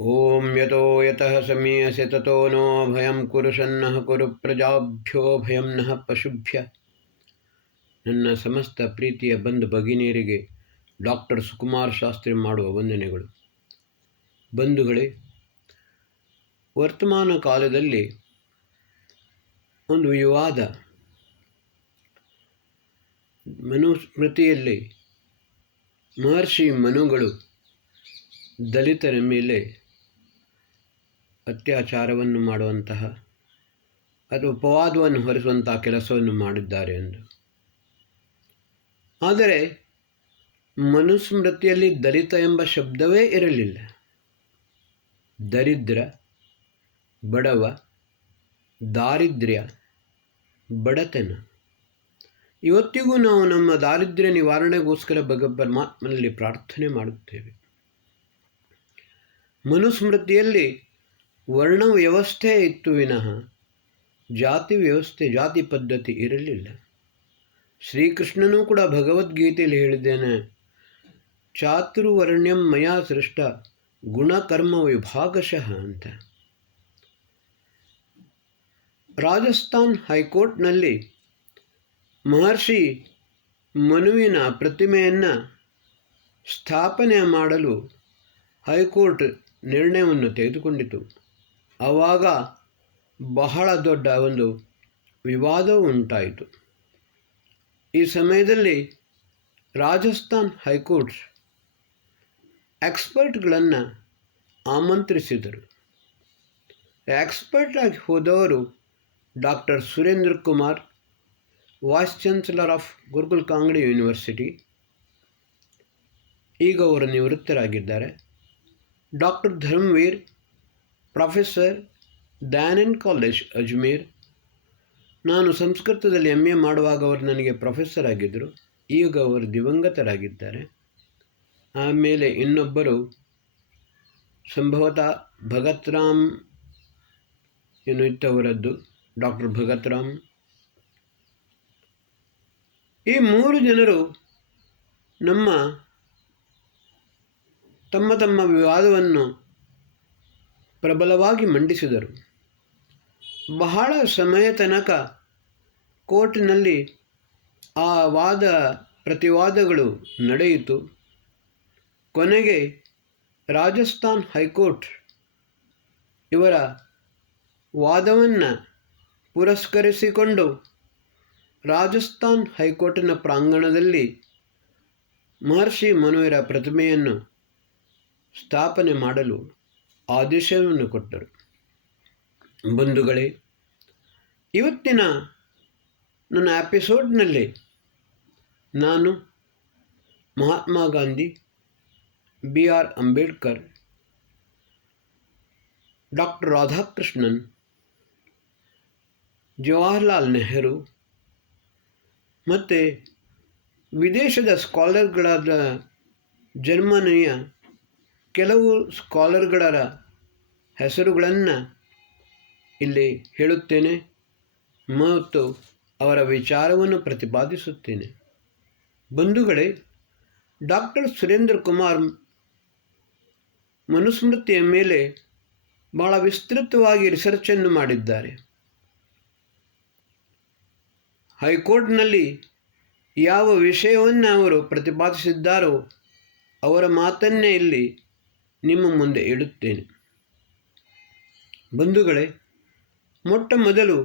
ಓಂ ಯತೋ ಯತಃ ಸಮೀಯಸೆ ತತೋ ನೋ ಭಯಂ ಕುರು ಸನ್ನಃ ಕುರು ಪ್ರಜಾಭ್ಯೋ ಭಯಂ ನಃ ಪಶುಭ್ಯ. ನನ್ನ ಸಮಸ್ತ ಪ್ರೀತಿಯ ಬಂಧು ಭಗಿನಿಯರಿಗೆ ಡಾಕ್ಟರ್ ಸುಕುಮಾರ್ ಶಾಸ್ತ್ರಿ ಮಾಡುವ ವಂದನೆಗಳು. ಬಂಧುಗಳೇ, ವರ್ತಮಾನ ಕಾಲದಲ್ಲಿ ಒಂದು ವಿವಾದ ಮನುಸ್ಮೃತಿಯಲ್ಲಿ ಮಹರ್ಷಿ ಮನುಗಳು ದಲಿತರ ಮೇಲೆ ಅತ್ಯಾಚಾರವನ್ನು ಮಾಡುವಂತಹ ಅಥವಾ ಅಪವಾದವನ್ನು ಹೊರಿಸುವಂತಹ ಕೆಲಸವನ್ನು ಮಾಡಿದ್ದಾರೆ ಎಂದು. ಆದರೆ ಮನುಸ್ಮೃತಿಯಲ್ಲಿ ದಲಿತ ಎಂಬ ಶಬ್ದವೇ ಇರಲಿಲ್ಲ. ದರಿದ್ರ, ಬಡವ, ದಾರಿದ್ರ್ಯ, ಬಡತನ. ಇವತ್ತಿಗೂ ನಾವು ನಮ್ಮ ದಾರಿದ್ರ್ಯ ನಿವಾರಣೆಗೋಸ್ಕರ ಪರಮಾತ್ಮನಲ್ಲಿ ಪ್ರಾರ್ಥನೆ ಮಾಡುತ್ತೇವೆ. ಮನುಸ್ಮೃತಿಯಲ್ಲಿ ವರ್ಣ ವ್ಯವಸ್ಥೆ ಇತ್ತು ವಿನಃ ಜಾತಿ ವ್ಯವಸ್ಥೆ, ಜಾತಿ ಪದ್ಧತಿ ಇರಲಿಲ್ಲ. ಶ್ರೀಕೃಷ್ಣನೂ ಕೂಡ ಭಗವದ್ಗೀತೆಯಲ್ಲಿ ಹೇಳಿದ್ದೇನೆ, ಚಾತುರ್ವರ್ಣ್ಯಂ ಮಯಾ ಸೃಷ್ಟ ಗುಣಕರ್ಮ ವಿಭಾಗಶಃ ಅಂತ. ರಾಜಸ್ಥಾನ್ ಹೈಕೋರ್ಟ್ನಲ್ಲಿ ಮಹರ್ಷಿ ಮನುವಿನ ಪ್ರತಿಮೆಯನ್ನು ಸ್ಥಾಪನೆ ಮಾಡಲು ಹೈಕೋರ್ಟ್ ನಿರ್ಣಯವನ್ನು ತೆಗೆದುಕೊಂಡಿತು. ಆವಾಗ ಬಹಳ ದೊಡ್ಡ ಒಂದು ವಿವಾದವು ಉಂಟಾಯಿತು. ಈ ಸಮಯದಲ್ಲಿ ರಾಜಸ್ಥಾನ್ ಹೈಕೋರ್ಟ್ ಎಕ್ಸ್ಪರ್ಟ್ಗಳನ್ನು ಆಮಂತ್ರಿಸಿದರು. ಎಕ್ಸ್ಪರ್ಟ್ ಆಗಿ ಹೋದವರು doctor Surendra Kumar, vice chancellor of Gurukul Kangri university, ಈಗ ಅವರು ನಿವೃತ್ತರಾಗಿದ್ದಾರೆ. Doctor Dharmaveer, professor, Dayanand college Ajmer. ನಾನು ಸಂಸ್ಕೃತದಲ್ಲಿ MA ಮಾಡುವಾಗ ಅವರು ನನಗೆ ಪ್ರೊಫೆಸರ್ ಆಗಿದ್ದರು. ಈಗ ಅವರು ದಿವಂಗತರಾಗಿದ್ದಾರೆ. ಆಮೇಲೆ ಇನ್ನೊಬ್ಬರು ಸಂಭವತಃ ಭಗತ್ ರಾಮ್ ಇತ್ತವರದ್ದು, ಡಾಕ್ಟರ್ ಭಗತ್ ರಾಮ್. ಈ 3 ಜನರು ತಮ್ಮ ತಮ್ಮ ವಿವಾದವನ್ನು ಪ್ರಬಲವಾಗಿ ಮಂಡಿಸಿದರು. ಬಹಳ ಸಮಯ ತನಕ ಕೋರ್ಟಿನಲ್ಲಿ ಆ ವಾದ ಪ್ರತಿವಾದಗಳು ನಡೆಯಿತು. ಕೊನೆಗೆ ರಾಜಸ್ಥಾನ್ ಹೈಕೋರ್ಟ್ ಇವರ ವಾದವನ್ನು ಪುರಸ್ಕರಿಸಿಕೊಂಡು ರಾಜಸ್ಥಾನ್ ಹೈಕೋರ್ಟಿನ ಪ್ರಾಂಗಣದಲ್ಲಿ ಮಹರ್ಷಿ ಮನುವಿನ ಪ್ರತಿಮೆಯನ್ನು ಸ್ಥಾಪನೆ ಮಾಡಲು ಆದೇಶವನ್ನು ಕೊಟ್ಟರು. ಬಂಧುಗಳೇ, ಇವತ್ತಿನ ನನ್ನ ಎಪಿಸೋಡ್ನಲ್ಲಿ ನಾನು ಮಹಾತ್ಮ ಗಾಂಧಿ, BR ಅಂಬೇಡ್ಕರ್, ಡಾಕ್ಟರ್ ರಾಧಾಕೃಷ್ಣನ್, ಜವಾಹರ್ಲಾಲ್ ನೆಹರು ಮತ್ತು ವಿದೇಶದ ಸ್ಕಾಲರ್ಗಳಾದ ಜರ್ಮನಿಯ ಕೆಲವು ಸ್ಕಾಲರ್ಗಳ ಹೆಸರುಗಳನ್ನು ಇಲ್ಲಿ ಹೇಳುತ್ತೇನೆ ಮತ್ತು ಅವರ ವಿಚಾರವನ್ನು ಪ್ರತಿಪಾದಿಸುತ್ತೇನೆ. ಬಂಧುಗಳೇ, ಡಾಕ್ಟರ್ ಸುರೇಂದ್ರ ಕುಮಾರ್ ಮನುಸ್ಮೃತಿಯ ಮೇಲೆ ಬಹಳ ವಿಸ್ತೃತವಾಗಿ ರಿಸರ್ಚನ್ನು ಮಾಡಿದ್ದಾರೆ. ಹೈಕೋರ್ಟ್ನಲ್ಲಿ ಯಾವ ವಿಷಯವನ್ನು ಅವರು ಪ್ರತಿಪಾದಿಸಿದ್ದಾರೋ ಅವರ ಮಾತನ್ನೇ ಇಲ್ಲಿ ನಿಮ್ಮ ಮುಂದೆ ಇಡುತ್ತೇನೆ. ಬಂಧುಗಳೇ, ಮೊಟ್ಟ ಮೊದಲು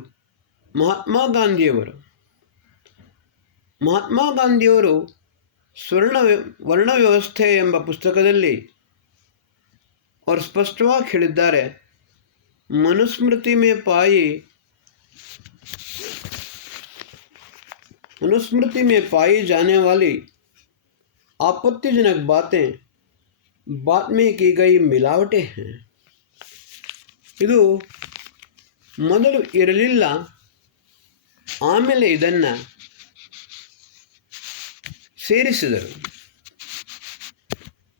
ಮಹಾತ್ಮ ಗಾಂಧಿಯವರು ವರ್ಣ ವ್ಯವಸ್ಥೆ ಎಂಬ ಪುಸ್ತಕದಲ್ಲಿ ಅವರು ಸ್ಪಷ್ಟವಾಗಿ ಹೇಳಿದ್ದಾರೆ, मनुस्मृति में पाई जाने वाली आपत्तिजनक बातें बाद में की गई मिलावटें हैं. ಇದು ಮೊದಲು ಇರಲಿಲ್ಲ, ಆಮೇಲೆ ಇದನ್ನು ಸೇರಿಸಿದರು.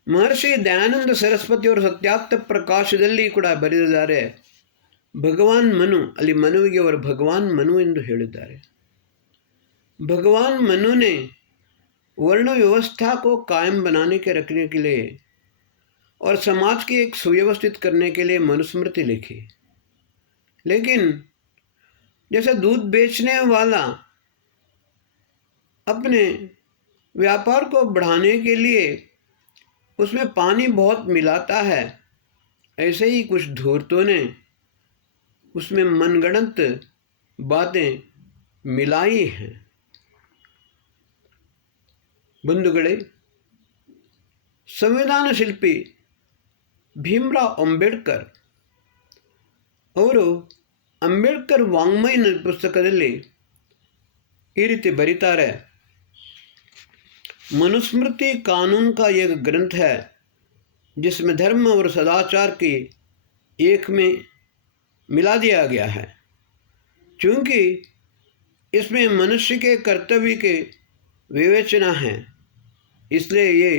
ಮಹರ್ಷಿ ದಯಾನಂದ ಸರಸ್ವತಿಯವರು ಸತ್ಯಾರ್ಥ ಪ್ರಕಾಶದಲ್ಲಿ ಕೂಡ ಬರೆದಿದ್ದಾರೆ, ಭಗವಾನ್ ಮನು, ಅಲ್ಲಿ ಮನುವಿಗೆ ಅವರು ಭಗವಾನ್ ಮನು ಎಂದು ಹೇಳಿದ್ದಾರೆ. भगवान मनु ने वर्ण व्यवस्था को कायम बनाने के रखने के लिए और समाज की एक सुव्यवस्थित करने के लिए मनुस्मृति लिखी। लेकिन जैसे दूध बेचने वाला अपने व्यापार को बढ़ाने के लिए उसमें पानी बहुत मिलाता है, ऐसे ही कुछ धूर्तों ने उसमें मनगढ़ंत बातें मिलाई हैं। बंधुगळे, ಸಂವಿಧಾನ ಶಿಲ್ಪಿ ಭೀಮರಾವ್ ಅಂಬೇಡ್ಕರ್ ಅವರು ಅಂಬೇಡ್ಕರ್ ವಾಂಗ್ಮಯ ಪುಸ್ತಕದಲ್ಲಿ ಈ ರೀತಿ ಬರೀತಾರೆ, मनुस्मृति कानून का एक ग्रंथ है जिसमें धर्म और सदाचार की एक में मिला दिया गया है। चूँकि इसमें मनुष्य के कर्तव्य के विवेचना है, इसलिए ये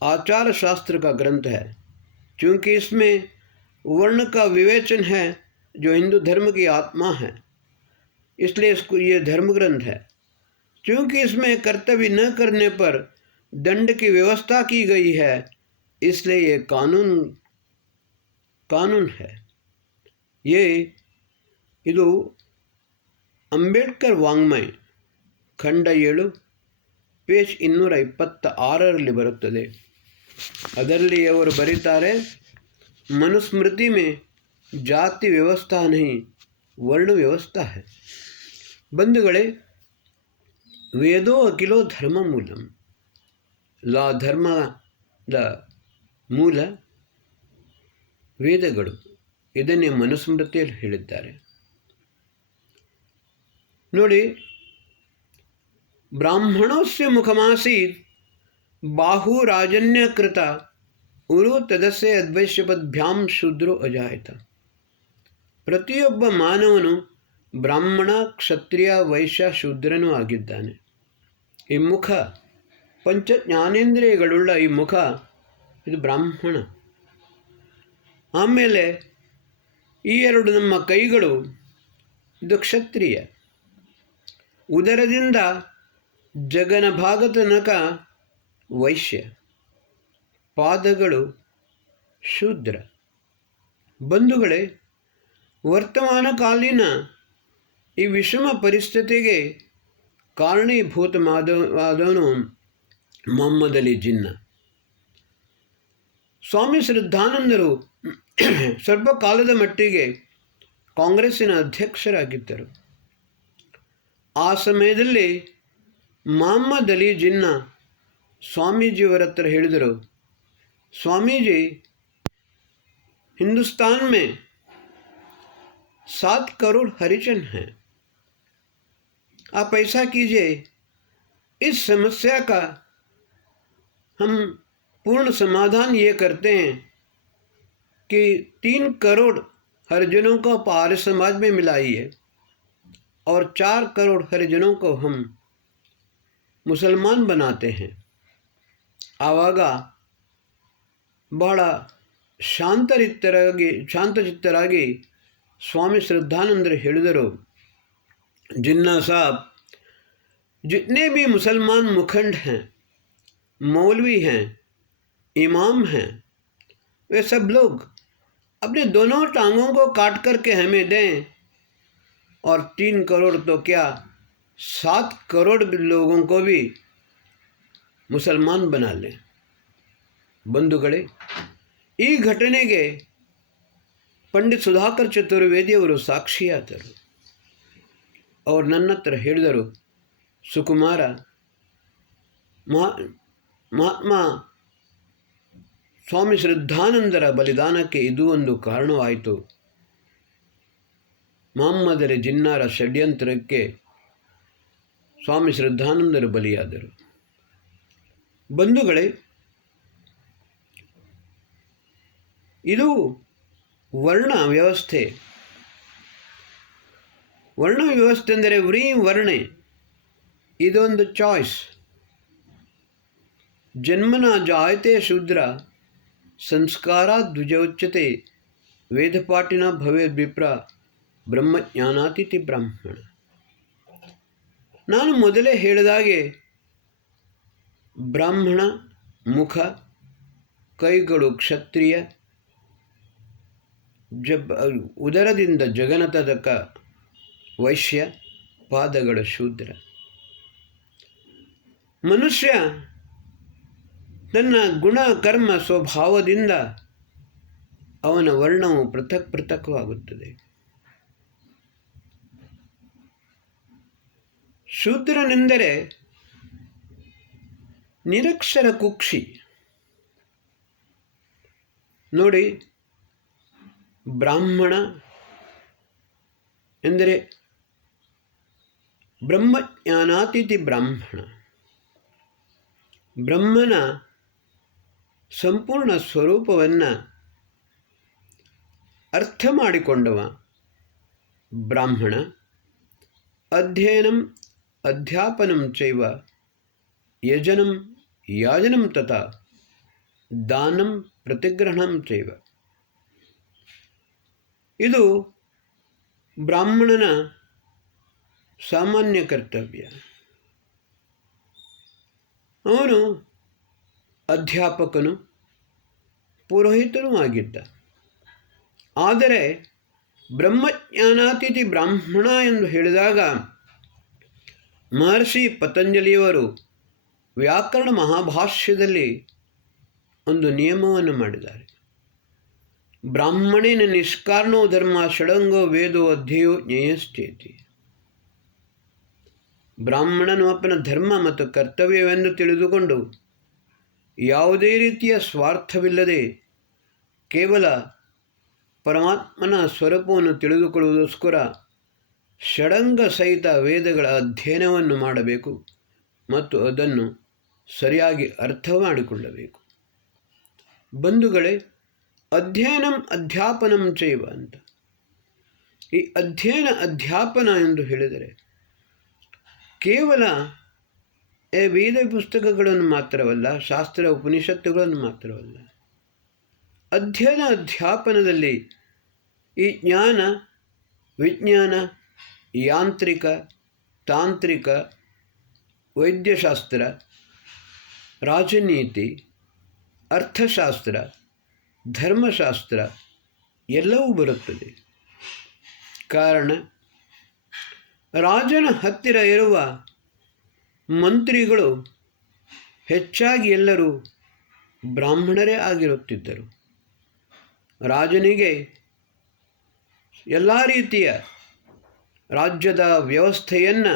आचार शास्त्र का ग्रंथ है। चूँकि इसमें वर्ण का विवेचन है जो हिंदू धर्म की आत्मा है, इसलिए इसको ये धर्म ग्रंथ है। क्योंकि इसमें कर्तव्य न करने पर दंड की व्यवस्था की गई है, इसलिए ये कानून है। ये ಇದು ಅಂಬೇಡ್ಕರ್ ವಾಂಗ್ಮಯ ಖಂಡ 7 ಪೇಜ್ 226ರಲ್ಲಿ ಬರುತ್ತದೆ. ಅದರಲ್ಲಿ ಅವರು ಬರೀತಾರೆ, मनुस्मृति में जाति व्यवस्था नहीं वर्ण व्यवस्था है। बंधुगळे, ವೇದೋ ಅಖಿಲೋ ಧರ್ಮ ಮೂಲಂ, ಧರ್ಮದ ಮೂಲ ವೇದಗಳು, ಇದನ್ನೇ ಮನುಸ್ಮೃತಿಯಲ್ಲಿ ಹೇಳಿದ್ದಾರೆ. ನೋಡಿ, ಬ್ರಾಹ್ಮಣೋಸ್ಯ ಮುಖಮಾಸೀತ್ ಬಾಹು ರಾಜನ್ಯಕೃತ ಉರು ತದಸ್ಯ ಅದ್ವೈಶ್ಯಪದ್ಭ್ಯಾಂ ಶೂದ್ರೋ ಅಜಾಯತ. ಪ್ರತಿಯೊಬ್ಬ ಮಾನವನು ಬ್ರಾಹ್ಮಣ, ಕ್ಷತ್ರಿಯ, ವೈಶ್ಯ, ಶೂದ್ರನೂ ಆಗಿದ್ದಾನೆ. ಈ ಮುಖ, ಪಂಚ ಜ್ಞಾನೇಂದ್ರಿಯಗಳುಳ್ಳ ಈ ಮುಖ, ಇದು ಬ್ರಾಹ್ಮಣ. ಆಮೇಲೆ ಈ ಎರಡು ನಮ್ಮ ಕೈಗಳು, ಇದು ಕ್ಷತ್ರಿಯ. ಉದರದಿಂದ ಜಗನ ಭಾಗ ತನಕ ವೈಶ್ಯ. ಪಾದಗಳು ಶೂದ್ರ. ಬಂಧುಗಳೇ, ವರ್ತಮಾನಕಾಲೀನ ಈ ವಿಷಮ ಪರಿಸ್ಥಿತಿಗೆ ಕಾರಣೀಭೂತವಾದವನು ಮೊಹಮ್ಮದ್ ಅಲಿ ಜಿನ್ನಾ. ಸ್ವಾಮಿ ಶ್ರದ್ಧಾನಂದರು ಸ್ವಲ್ಪ ಕಾಲದ ಮಟ್ಟಿಗೆ ಕಾಂಗ್ರೆಸ್ಸಿನ ಅಧ್ಯಕ್ಷರಾಗಿದ್ದರು. ಆ ಸಮಯದಲ್ಲಿ ಮೊಹಮ್ಮದ್ ಅಲಿ ಜಿನ್ನಾ ಸ್ವಾಮೀಜಿಯವರ ಹತ್ರ ಹೇಳಿದರು, ಸ್ವಾಮೀಜಿ, हिंदुस्तान में 7 करोड़ हरिजन हैं, आप ऐसा कीजिए, इस समस्या का हम पूर्ण समाधान ये करते हैं कि 3 करोड़ हरिजनों को आर्य समाज में मिलाइए और 4 करोड़ हरिजनों को हम मुसलमान बनाते हैं. ಆವಾಗ ಬಹಳ ಶಾಂತಚಿತ್ತರಾಗಿ स्वामी श्रद्धानंद ಹೇಳಿದರು, जिन्ना साहब, जितने भी मुसलमान मुखंड हैं, मौलवी हैं, इमाम हैं, वे सब लोग अपने दोनों टांगों को काट करके हमें दें और 3 करोड़ तो क्या 7 करोड़ लोगों को भी मुसलमान बना लें. बंधुगळे, ಈ ಘಟನೆಗೆ ಪಂಡಿತ್ ಸುಧಾಕರ್ ಚತುರ್ವೇದಿಯವರು ಸಾಕ್ಷಿಯಾದರು. ಅವರು ನನ್ನ ಹತ್ರ ಹೇಳಿದರು, ಸುಕುಮಾರ, ಮಹಾತ್ಮ ಸ್ವಾಮಿ ಶ್ರದ್ಧಾನಂದರ ಬಲಿದಾನಕ್ಕೆ ಇದು ಒಂದು ಕಾರಣವಾಯಿತು. ಮೊಹಮ್ಮದ್ ಅಲಿ ಜಿನ್ನಾರ ಷಡ್ಯಂತ್ರಕ್ಕೆ ಸ್ವಾಮಿ ಶ್ರದ್ಧಾನಂದರು ಬಲಿಯಾದರು. ಬಂಧುಗಳೇ, ಇದು ವರ್ಣ ವ್ಯವಸ್ಥೆ. ವರ್ಣ ವ್ಯವಸ್ಥೆ ಅಂದರೆ ವರ್ಣೆ, ಇದೊಂದು ಚಾಯ್ಸ್. ಜನ್ಮನ ಜಾಯತೆ ಶೂದ್ರ ಸಂಸ್ಕಾರ ದ್ವಿಜೋಚ್ಯತೆ ವೇದಪಾಠಿನ ಭವೇದ್ವಿಪ್ರ ಬ್ರಹ್ಮಜ್ಞಾನಾತಿಥಿ ಬ್ರಾಹ್ಮಣ. ನಾನು ಮೊದಲೇ ಹೇಳಿದಾಗೆ ಬ್ರಾಹ್ಮಣ ಮುಖ, ಕೈಗಳು ಕ್ಷತ್ರಿಯ, ಉದರದಿಂದ ಜಗನತದಕ ವೈಶ್ಯ, ಪಾದಗಳು ಶೂದ್ರ. ಮನುಷ್ಯ ತನ್ನ ಗುಣ ಕರ್ಮ ಸ್ವಭಾವದಿಂದ ಅವನ ವರ್ಣವು ಪೃಥಕ್ವಾಗುತ್ತದೆ. ಶೂದ್ರನೆಂದರೆ ನಿರಕ್ಷರ ಕುಕ್ಷಿ. ನೋಡಿ, ಬ್ರಾಹ್ಮಣ ಎಂದರೆ ಬ್ರಹ್ಮಜ್ಞಾನಾತಿಥಿ ಬ್ರಾಹ್ಮಣ. ಬ್ರಹ್ಮನ ಸಂಪೂರ್ಣ ಸ್ವರೂಪವನ್ನು ಅರ್ಥ ಮಾಡಿಕೊಂಡವ ಬ್ರಾಹ್ಮಣ. ಅಧ್ಯಯನಂ ಅಧ್ಯಾಪನಂ ಚೈವ ಯಜನಂ ಯಾಜನಂ ತಥಾ ದಾನಂ ಪ್ರತಿಗ್ರಹಣಂ ಚೈವ. ಇದು ಬ್ರಾಹ್ಮಣನ ಸಾಮಾನ್ಯ ಕರ್ತವ್ಯ. ಅವನು ಅಧ್ಯಾಪಕನು, ಪುರೋಹಿತನೂ ಆಗಿದ್ದ. ಆದರೆ ಬ್ರಹ್ಮಜ್ಞಾನಾತಿಥಿ ಬ್ರಾಹ್ಮಣ ಎಂದು ಹೇಳಿದಾಗ ಮಹರ್ಷಿ ಪತಂಜಲಿಯವರು ವ್ಯಾಕರಣ ಮಹಾಭಾಷ್ಯದಲ್ಲಿ ಒಂದು ನಿಯಮವನ್ನು ಮಾಡಿದ್ದಾರೆ. ಬ್ರಾಹ್ಮಣೇನ ನಿಷ್ಕಾರಣೋ ಧರ್ಮ ಷಡಂಗೋ ವೇದೋ ಅಧ್ಯಯೋ ಜ್ಞೇಯಶ್ಚೇತಿ. ಬ್ರಾಹ್ಮಣನು ಅಪ್ಪನ ಧರ್ಮ ಮತ್ತು ಕರ್ತವ್ಯವೆಂದು ತಿಳಿದುಕೊಂಡು ಯಾವುದೇ ರೀತಿಯ ಸ್ವಾರ್ಥವಿಲ್ಲದೆ ಕೇವಲ ಪರಮಾತ್ಮನ ಸ್ವರೂಪವನ್ನು ತಿಳಿದುಕೊಳ್ಳುವುದಕ್ಕೋಸ್ಕರ ಷಡಂಗ ಸಹಿತ ವೇದಗಳ ಅಧ್ಯಯನವನ್ನು ಮಾಡಬೇಕು ಮತ್ತು ಅದನ್ನು ಸರಿಯಾಗಿ ಅರ್ಥ ಮಾಡಿಕೊಳ್ಳಬೇಕು. ಬಂಧುಗಳೇ, ಅಧ್ಯಯನಂ ಅಧ್ಯಾಪನಂ ಚೈವ ಅಂತ. ಈ ಅಧ್ಯಯನ ಅಧ್ಯಾಪನ ಎಂದು ಹೇಳಿದರೆ ಕೇವಲ ವೇದ ಪುಸ್ತಕಗಳನ್ನು ಮಾತ್ರವಲ್ಲ, ಶಾಸ್ತ್ರ ಉಪನಿಷತ್ತುಗಳನ್ನು ಮಾತ್ರವಲ್ಲ. ಅಧ್ಯಯನ ಅಧ್ಯಾಪನದಲ್ಲಿ ಈ ಜ್ಞಾನ, ವಿಜ್ಞಾನ, ಯಾಂತ್ರಿಕ, ತಾಂತ್ರಿಕ, ವೈದ್ಯಶಾಸ್ತ್ರ, ರಾಜನೀತಿ, ಅರ್ಥಶಾಸ್ತ್ರ, ಧರ್ಮಶಾಸ್ತ್ರ ಎಲ್ಲವೂ ಬರುತ್ತದೆ. ಕಾರಣ, ರಾಜನ ಹತ್ತಿರ ಇರುವ ಮಂತ್ರಿಗಳು ಹೆಚ್ಚಾಗಿ ಎಲ್ಲರೂ ಬ್ರಾಹ್ಮಣರೇ ಆಗಿರುತ್ತಿದ್ದರು. ರಾಜನಿಗೆ ಎಲ್ಲ ರೀತಿಯ ರಾಜ್ಯದ ವ್ಯವಸ್ಥೆಯನ್ನು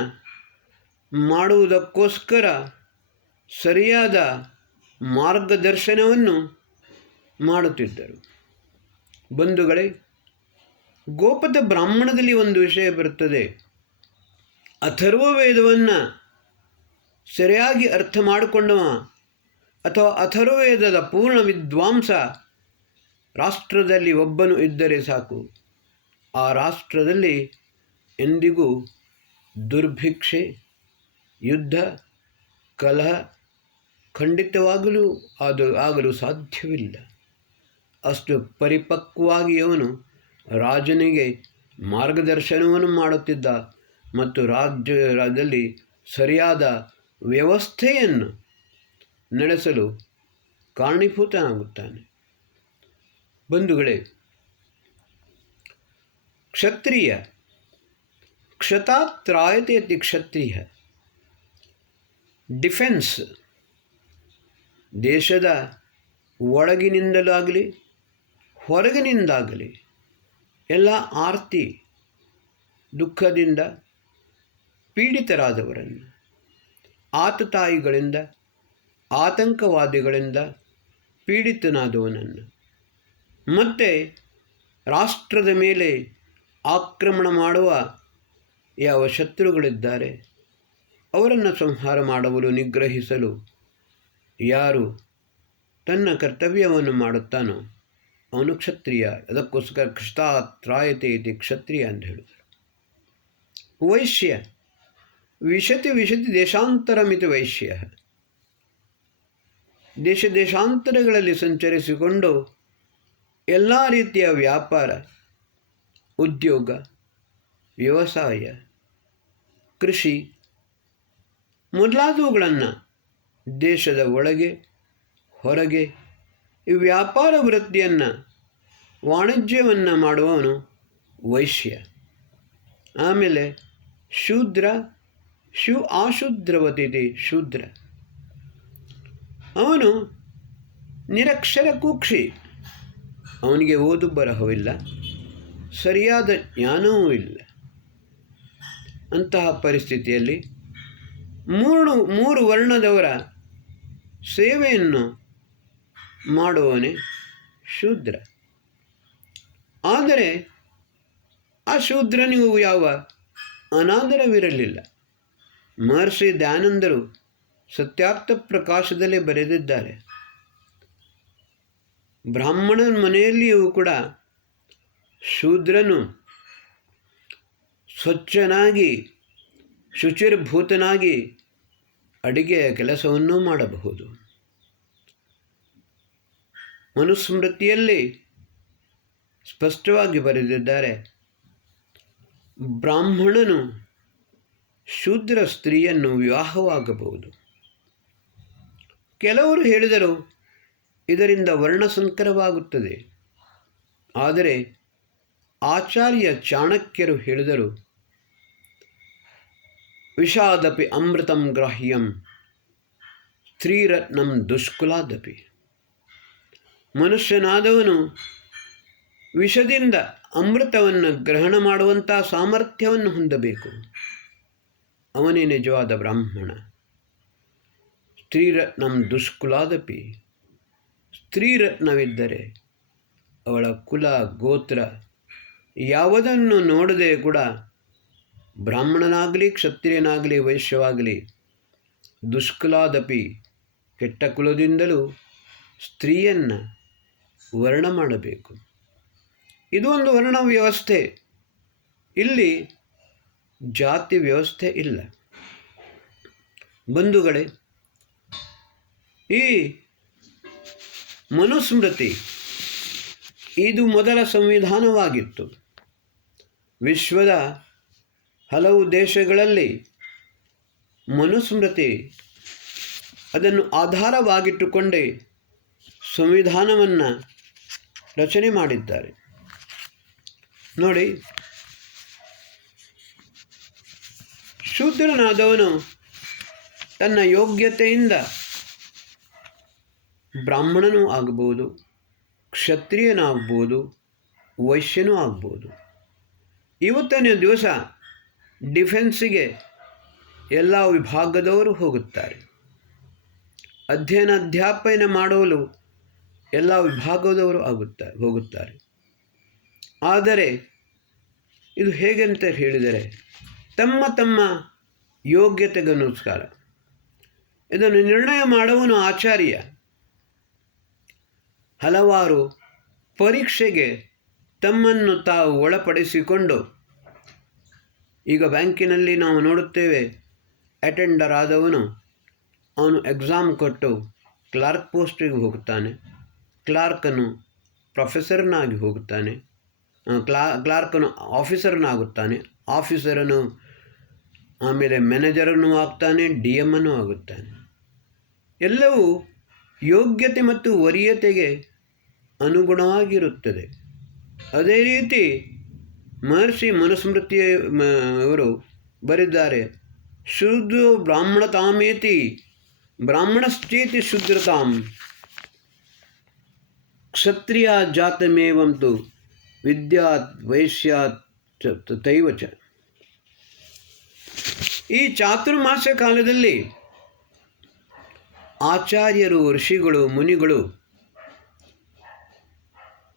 ಮಾಡುವುದಕ್ಕೋಸ್ಕರ ಸರಿಯಾದ ಮಾರ್ಗದರ್ಶನವನ್ನು ಮಾಡುತ್ತಿದ್ದರು. ಬಂಧುಗಳೇ, ಗೋಪದ ಬ್ರಾಹ್ಮಣದಲ್ಲಿ ಒಂದು ವಿಷಯ ಬರುತ್ತದೆ. ಅಥರ್ವ ವೇದವನ್ನು ಸರಿಯಾಗಿ ಅರ್ಥ ಮಾಡಿಕೊಂಡವ ಅಥವಾ ಅಥರ್ವವೇದದ ಪೂರ್ಣ ವಿದ್ವಾಂಸ ರಾಷ್ಟ್ರದಲ್ಲಿ ಒಬ್ಬನು ಇದ್ದರೆ ಸಾಕು. ಆ ರಾಷ್ಟ್ರದಲ್ಲಿ ಎಂದಿಗೂ ದುರ್ಭಿಕ್ಷೆ, ಯುದ್ಧ, ಕಲಹ ಖಂಡಿತವಾಗಲೂ ಆಗಲು ಸಾಧ್ಯವಿಲ್ಲ. ಅಷ್ಟು ಪರಿಪಕ್ವವಾಗಿ ಅವನು ರಾಜನಿಗೆ ಮಾರ್ಗದರ್ಶನವನ್ನು ಮಾಡುತ್ತಿದ್ದ ಮತ್ತು ರಾಜ್ಯದಲ್ಲಿ ಸರಿಯಾದ ವ್ಯವಸ್ಥೆಯನ್ನು ನಡೆಸಲು ಕಾರಣೀಭೂತನಾಗುತ್ತಾನೆ. ಬಂಧುಗಳೇ, ಕ್ಷತ್ರಿಯ ಕ್ಷತಾತ್ ತ್ರಾಯತೆ ಇತಿ ಕ್ಷತ್ರಿಯ. ಡಿಫೆನ್ಸ್ ದೇಶದ ಒಳಗಿನಿಂದಲಾಗಲಿ ಹೊರಗಿನಿಂದಾಗಲಿ ಎಲ್ಲ ಆರ್ತಿ ದುಃಖದಿಂದ ಪೀಡಿತರಾದವರನ್ನು, ಆತತಾಯಿಗಳಿಂದ ಆತಂಕವಾದಿಗಳಿಂದ ಪೀಡಿತನಾದವನನ್ನು ಮತ್ತು ರಾಷ್ಟ್ರದ ಮೇಲೆ ಆಕ್ರಮಣ ಮಾಡುವ ಯಾವ ಶತ್ರುಗಳಿದ್ದಾರೆ ಅವರನ್ನು ಸಂಹಾರ ಮಾಡಲು, ನಿಗ್ರಹಿಸಲು ಯಾರು ತನ್ನ ಕರ್ತವ್ಯವನ್ನು ಮಾಡುತ್ತಾನೋ ಅವನು ಕ್ಷತ್ರಿಯ. ಅದಕ್ಕೋಸ್ಕರ ಕ್ಷತಾತ್ರಾಯತೆ ಇತಿ ಕ್ಷತ್ರಿಯ ಅಂತ ಹೇಳಿದರು. ವೈಶ್ಯ ವಿಶತಿ ದೇಶಾಂತರಮಿತಿ ವೈಶ್ಯ. ದೇಶಾಂತರಗಳಲ್ಲಿ ಸಂಚರಿಸಿಕೊಂಡು ಎಲ್ಲ ರೀತಿಯ ವ್ಯಾಪಾರ, ಉದ್ಯೋಗ, ವ್ಯವಸಾಯ, ಕೃಷಿ ಮೊದಲಾದವುಗಳನ್ನು ದೇಶದ ಒಳಗೆ ಹೊರಗೆ ಈ ವ್ಯಾಪಾರ ವೃತ್ತಿಯನ್ನು ವಾಣಿಜ್ಯವನ್ನು ಮಾಡುವವನು ವೈಶ್ಯ. ಆಮೇಲೆ ಶೂದ್ರ, ಆಶೂದ್ರವತಿಥಿ ಶೂದ್ರ. ಅವನು ನಿರಕ್ಷರ ಕುಕ್ಷಿ, ಅವನಿಗೆ ಓದು ಬರಹವಿಲ್ಲ, ಸರಿಯಾದ ಜ್ಞಾನವೂ ಇಲ್ಲ. ಅಂತಹ ಪರಿಸ್ಥಿತಿಯಲ್ಲಿ ಮೂರು ವರ್ಣದವರ ಸೇವೆಯನ್ನು ಮಾಡುವವನೇ ಶೂದ್ರ. ಆದರೆ ಆ ಶೂದ್ರನಿಗೂ ಯಾವ ಅನಾದರವಿರಲಿಲ್ಲ. ಮಹರ್ಷಿ ದಯಾನಂದರು ಸತ್ಯಾರ್ಥ ಪ್ರಕಾಶದಲ್ಲಿ ಬರೆದಿದ್ದಾರೆ, ಬ್ರಾಹ್ಮಣನ ಮನೆಯಲ್ಲಿಯೂ ಕೂಡ ಶೂದ್ರನು ಸ್ವಚ್ಛನಾಗಿ ಶುಚಿರ್ಭೂತನಾಗಿ ಅಡಿಗೆಯ ಕೆಲಸವನ್ನೂ ಮಾಡಬಹುದು. ಮನುಸ್ಮೃತಿಯಲ್ಲಿ ಸ್ಪಷ್ಟವಾಗಿ ಬರೆದಿದ್ದಾರೆ, ಬ್ರಾಹ್ಮಣನು ಶೂದ್ರ ಸ್ತ್ರೀಯನ್ನು ವಿವಾಹವಾಗಬಹುದು. ಕೆಲವರು ಹೇಳಿದರು ಇದರಿಂದ ವರ್ಣಸಂಕರವಾಗುತ್ತದೆ. ಆದರೆ ಆಚಾರ್ಯ ಚಾಣಕ್ಯರು ಹೇಳಿದರು, ವಿಷಾದಪಿ ಅಮೃತಂ ಗ್ರಾಹ್ಯಂ ಸ್ತ್ರೀರತ್ನಂ ದುಷ್ಕುಲಾದಪಿ. ಮನುಷ್ಯನಾದವನು ವಿಷದಿಂದ ಅಮೃತವನ್ನು ಗ್ರಹಣ ಮಾಡುವಂಥ ಸಾಮರ್ಥ್ಯವನ್ನು ಹೊಂದಬೇಕು. ಅವನೇ ನಿಜವಾದ ಬ್ರಾಹ್ಮಣ. ಸ್ತ್ರೀರತ್ನಂ ದುಷ್ಕುಲಾದಪಿ. ಸ್ತ್ರೀರತ್ನವಿದ್ದರೆ ಅವಳ ಕುಲ ಗೋತ್ರ ಯಾವುದನ್ನು ನೋಡದೆ ಕೂಡ ಬ್ರಾಹ್ಮಣನಾಗಲಿ ಕ್ಷತ್ರಿಯನಾಗಲಿ ವೈಶ್ಯವಾಗಲಿ ದುಷ್ಕುಲಾದಪಿ ಕೆಟ್ಟ ಕುಲದಿಂದಲೂ ಸ್ತ್ರೀಯನ್ನು ವರ್ಣ ಮಾಡಬೇಕು. ಇದು ಒಂದು ವರ್ಣ ವ್ಯವಸ್ಥೆ. ಇಲ್ಲಿ ಜಾತಿ ವ್ಯವಸ್ಥೆ ಇಲ್ಲ. ಬಂಧುಗಳೇ, ಈ ಮನುಸ್ಮೃತಿ ಇದು ಮೊದಲ ಸಂವಿಧಾನವಾಗಿತ್ತು. ವಿಶ್ವದ ಹಲವು ದೇಶಗಳಲ್ಲಿ ಮನುಸ್ಮೃತಿ ಅದನ್ನು ಆಧಾರವಾಗಿಟ್ಟುಕೊಂಡೇ ಸಂವಿಧಾನವನ್ನು ರಚನೆ ಮಾಡಿದ್ದಾರೆ. ನೋಡಿ, ಶೂದ್ರನಾದವನು ತನ್ನ ಯೋಗ್ಯತೆಯಿಂದ ಬ್ರಾಹ್ಮಣನೂ ಆಗ್ಬೋದು, ಕ್ಷತ್ರಿಯನಾಗ್ಬೋದು, ವೈಶ್ಯನೂ ಆಗ್ಬೋದು. ಇವತ್ತಿನ ದಿವಸ ಡಿಫೆನ್ಸಿಗೆ ಎಲ್ಲ ವಿಭಾಗದವರು ಹೋಗುತ್ತಾರೆ. ಅಧ್ಯಾಪನ ಮಾಡಲು ಎಲ್ಲ ವಿಭಾಗದವರು ಹೋಗುತ್ತಾರೆ. ಆದರೆ ಇದು ಹೇಗೆಂತ ಹೇಳಿದರೆ, ತಮ್ಮ ತಮ್ಮ ಯೋಗ್ಯತೆಗನುಸಾರ ಇದನ್ನು ನಿರ್ಣಯ ಮಾಡುವನು ಆಚಾರ್ಯ. ಹಲವಾರು ಪರೀಕ್ಷೆಗೆ ತಮ್ಮನ್ನು ತಾವು ಒಳಪಡಿಸಿಕೊಂಡು, ಈಗ ಬ್ಯಾಂಕಿನಲ್ಲಿ ನಾವು ನೋಡುತ್ತೇವೆ, ಅಟೆಂಡರ್ ಆದವನು ಅವನು ಎಕ್ಸಾಮ್ ಕೊಟ್ಟು ಕ್ಲಾರ್ಕ್ ಪೋಸ್ಟಿಗೆ ಹೋಗುತ್ತಾನೆ, ಕ್ಲಾರ್ಕನು ಪ್ರೊಫೆಸರ್ನಾಗಿ ಹೋಗುತ್ತಾನೆ, ಕ್ಲಾರ್ಕನು ಆಫೀಸರ್ನಾಗುತ್ತಾನೆ, ಆಫೀಸರನು ಆಮೇಲೆ ಮ್ಯಾನೇಜರನ್ನು ಆಗ್ತಾನೆ, DM ಅನ್ನು ಆಗುತ್ತಾನೆ. ಎಲ್ಲವೂ ಯೋಗ್ಯತೆ ಮತ್ತು ವರೀಯತೆಗೆ ಅನುಗುಣವಾಗಿರುತ್ತದೆ. ಅದೇ ರೀತಿ ಮಹರ್ಷಿ ಮನುಸ್ಮೃತಿಯ ಅವರು ಬರೆದಿದ್ದಾರೆ, ಶೂದ್ರೋ ಬ್ರಾಹ್ಮಣತಾಮೇತಿ ಬ್ರಾಹ್ಮಣಶ್ಚೇತಿ ಶೂದ್ರತಾಂ ಕ್ಷತ್ರಿಯ ಜಾತಮೇವಂತು ವಿದ್ಯಾತ್ ವೈಶ್ಯಾತ್ ತಥೈವಚ. ಈ ಚಾತುರ್ಮಾಸ್ಯ ಕಾಲದಲ್ಲಿ ಆಚಾರ್ಯರು, ಋಷಿಗಳು, ಮುನಿಗಳು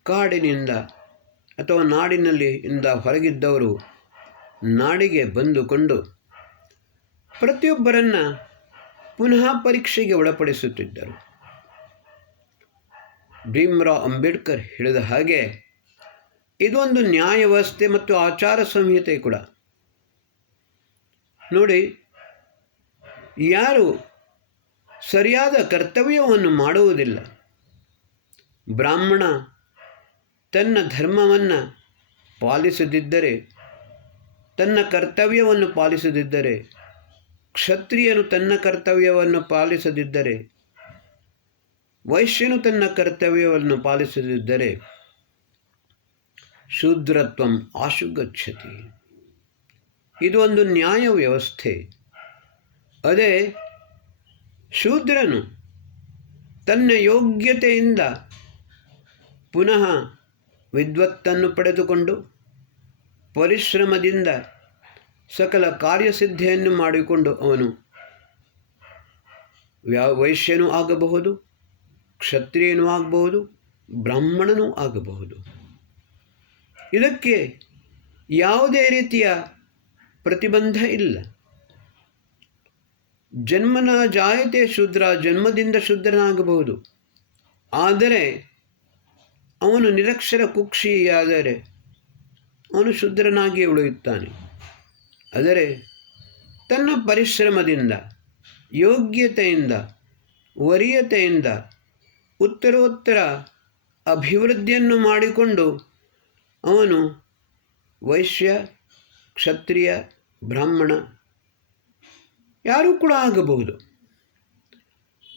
ಕಾಡಿನಿಂದ ಅಥವಾ ನಾಡಿನಲ್ಲಿ ಹೊರಗಿದ್ದವರು ನಾಡಿಗೆ ಬಂದುಕೊಂಡು ಪ್ರತಿಯೊಬ್ಬರನ್ನು ಪುನಃ ಪರೀಕ್ಷೆಗೆ ಒಳಪಡಿಸುತ್ತಿದ್ದರು. ಭೀಮರಾವ್ ಅಂಬೇಡ್ಕರ್ ಹೇಳಿದ ಹಾಗೆ ಇದೊಂದು ನ್ಯಾಯ ವ್ಯವಸ್ಥೆ ಮತ್ತು ಆಚಾರ ಸಂಹಿತೆ ಕೂಡ. ನೋಡಿ, ಯಾರು ಸರಿಯಾದ ಕರ್ತವ್ಯವನ್ನು ಮಾಡುವುದಿಲ್ಲ, ಬ್ರಾಹ್ಮಣ ತನ್ನ ಧರ್ಮವನ್ನು ಪಾಲಿಸದಿದ್ದರೆ, ತನ್ನ ಕರ್ತವ್ಯವನ್ನು ಪಾಲಿಸದಿದ್ದರೆ, ಕ್ಷತ್ರಿಯನು ತನ್ನ ಕರ್ತವ್ಯವನ್ನು ಪಾಲಿಸದಿದ್ದರೆ, ವೈಶ್ಯನು ತನ್ನ ಕರ್ತವ್ಯವನ್ನು ಪಾಲಿಸದಿದ್ದರೆ ಶೂದ್ರತ್ವಂ ಆಶುಗಚ್ಚತಿ. ಇದು ಒಂದು ನ್ಯಾಯ ವ್ಯವಸ್ಥೆ. ಅದೇ ಶೂದ್ರನು ತನ್ನ ಯೋಗ್ಯತೆಯಿಂದ ಪುನಃ ವಿದ್ವತ್ತನ್ನು ಪಡೆದುಕೊಂಡು ಪರಿಶ್ರಮದಿಂದ ಸಕಲ ಕಾರ್ಯಸಿದ್ಧಿಯನ್ನು ಮಾಡಿಕೊಂಡು ಅವನು ವೈಶ್ಯನೂ ಆಗಬಹುದು, ಕ್ಷತ್ರಿಯನೂ ಆಗಬಹುದು, ಬ್ರಾಹ್ಮಣನೂ ಆಗಬಹುದು. ಇದಕ್ಕೆ ಯಾವುದೇ ರೀತಿಯ ಪ್ರತಿಬಂಧ ಇಲ್ಲ. ಜನ್ಮನ ಜಾಯತೆ ಶೂದ್ರ, ಜನ್ಮದಿಂದ ಶೂದ್ರನಾಗಬಹುದು. ಆದರೆ ಅವನು ನಿರಕ್ಷರ ಕುಕ್ಷಿಯಾದರೆ ಅವನು ಶೂದ್ರನಾಗಿಯೇ ಉಳಿಯುತ್ತಾನೆ. ಆದರೆ ತನ್ನ ಪರಿಶ್ರಮದಿಂದ, ಯೋಗ್ಯತೆಯಿಂದ, ವರೀಯತೆಯಿಂದ ಉತ್ತರೋತ್ತರ ಅಭಿವೃದ್ಧಿಯನ್ನು ಮಾಡಿಕೊಂಡು ಅವನು ವೈಶ್ಯ, ಕ್ಷತ್ರಿಯ, ಬ್ರಾಹ್ಮಣ ಯಾರೂ ಕೂಡ ಆಗಬಹುದು.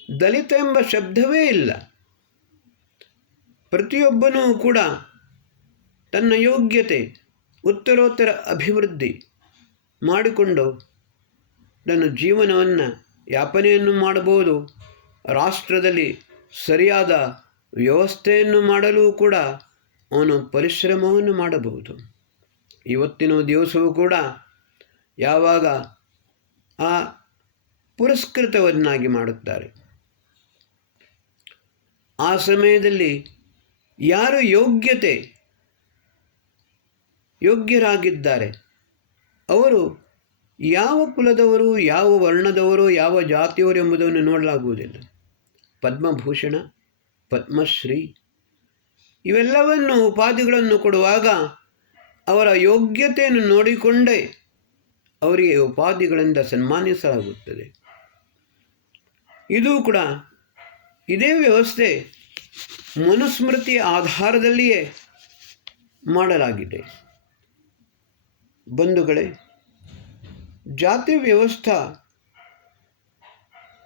ದಲಿತ ಎಂಬ ಶಬ್ದವೇ ಇಲ್ಲ. ಪ್ರತಿಯೊಬ್ಬನೂ ಕೂಡ ತನ್ನ ಯೋಗ್ಯತೆ, ಉತ್ತರೋತ್ತರ ಅಭಿವೃದ್ಧಿ ಮಾಡಿಕೊಂಡು ತನ್ನ ಜೀವನವನ್ನು ಯಾಪನೆಯನ್ನು ಮಾಡಬಹುದು. ರಾಷ್ಟ್ರದಲ್ಲಿ ಸರಿಯಾದ ವ್ಯವಸ್ಥೆಯನ್ನು ಮಾಡಲು ಕೂಡ ಅವನು ಪರಿಶ್ರಮವನ್ನು ಮಾಡಬಹುದು. ಇವತ್ತಿನ ದಿವಸವೂ ಕೂಡ ಯಾವಾಗ ಆ ಪುರಸ್ಕೃತವನ್ನಾಗಿ ಮಾಡುತ್ತಾರೆ, ಆ ಸಮಯದಲ್ಲಿ ಯಾರು ಯೋಗ್ಯರಾಗಿದ್ದಾರೆ ಅವರು ಯಾವ ಕುಲದವರು, ಯಾವ ವರ್ಣದವರು, ಯಾವ ಜಾತಿಯವರು ಎಂಬುದನ್ನು ನೋಡಲಾಗುವುದಿಲ್ಲ. ಪದ್ಮಭೂಷಣ, ಪದ್ಮಶ್ರೀ ಇವೆಲ್ಲವನ್ನು ಉಪಾಧಿಗಳನ್ನು ಕೊಡುವಾಗ ಅವರ ಯೋಗ್ಯತೆಯನ್ನು ನೋಡಿಕೊಂಡೇ ಅವರಿಗೆ ಉಪಾಧಿಗಳಿಂದ ಸನ್ಮಾನಿಸಲಾಗುತ್ತದೆ. ಇದು ಕೂಡ ಇದೇ ವ್ಯವಸ್ಥೆ ಮನುಸ್ಮೃತಿಯ ಆಧಾರದಲ್ಲಿಯೇ ಮಾಡಲಾಗಿದೆ. ಬಂಧುಗಳೇ, ಜಾತಿ ವ್ಯವಸ್ಥಾ